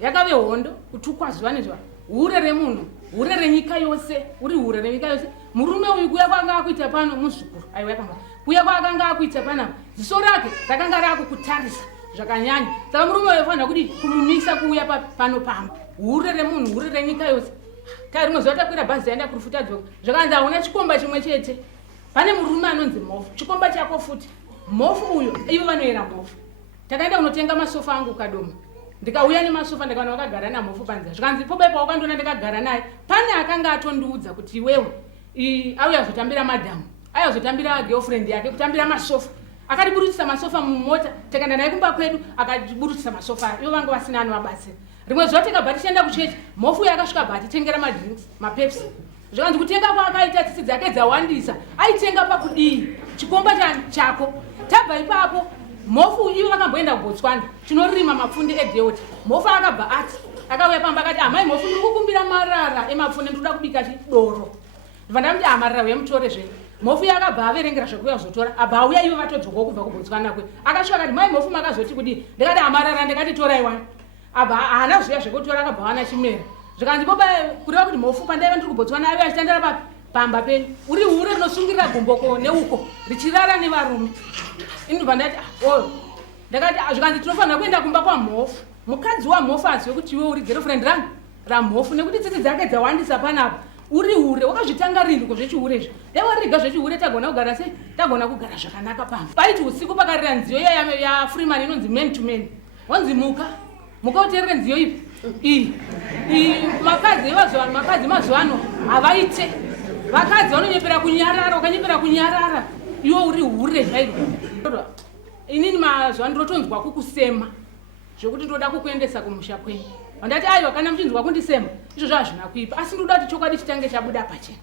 yakave hondo kutukwaziwa nezva hure remunhu hure renyika yose uri hure renyika yose. Murume uyu kuya kwanga akuita pano muzukuru aiwa pamba kuya kwakanga akuita pana ziso rake rakanga rakukutarisa zvakanyanya. Saka murume uyu fanira kuti kumumisa kuya pano pamba hure remunhu hure renyika yose. Kai rimwe zuva takwira bhazi yaenda kurufuta dzoka zvakanzi hauna chikomba chimwe chete. Pane murume anonzi Mhofu chikomba chako futi Mhofu uyo ivo vanoera Mhofu. Takaenda kunotenga masofa angu kadomo ndikauya nemasofa ndikaona wakagara naMhofu panze zvikanzi pobe pawakandona ndakagara naye pane akanga atondiudza kuti iwewe auya zotambira madhamu aya zotambira girlfriend yake kutambira masofa akatiburutisa masofa mumota takaenda naye kumba kwedu akatiburutisa masofa ivo vanga vasina anovabatsira. Rimwe zuva tikabva tichienda kuchechi Mhofu uyo akasvika bva atitengera madrinks mapepsi zvikanzi kutenga kwaakaita tsitsi dzake dzawandisa aitenga pakudii chikomba chako. Tabva ipapo Mhofu ivo vakamboenda kuBotswana tinorima mapfunde edeuta. Mhofu akabva ati akauya pamba akati amai Mhofu ndiri kukumbira marara emapfunde ndinoda kubika chidoro. Ndibva ndamuti marara uyamutore zvee. Mhofu yakabva averengera zvekuya kuzotora abva auya ivo vatodzokawo kubva kuBotswana kwe akasvika akati mai Mhofu makazoti kudii ndikati marara ndikati torai wani abva haana zviya zvekutora akabva wana chimera. Zvikanzi boba kureva kuti Mhofu pandaiva ndiri kuBotswana aiva achitandira pamba penyu uri hure rinosungirira gumboko neuko richirara nevarume. Indibva ndati ndakati zvikanzi tinofanira kuenda kumba kwaMhofu mukadzi waMhofu azive kuti iwe uri girlfriend rangu raMhofu nekuti tsitsi dzake dzawandisa panapa uri hure wakazvitanga riniko zvechihure izvi daiwariga zvechihure tagona kugara sei tagona kugara zvakanaka pamba. Paiti usiku pakarira nziyo ya Freeman inonzi man to man wanzi muka uteerere nziyo ipi iyi makadzi mazuva ano havaite vakadzi vanonyepera kunyarara ukanyepera kunyarara iwe uri hure zvairo. Inini mazuva ndirotonzwa kukusema zvokuti ndoda kukuendesa kumusha kwenyu. Vandati aiwa kana muchinzwa kundisema izvo zvazvina kuipa asi ndoda kuti chokwadi chitange chabuda pachena.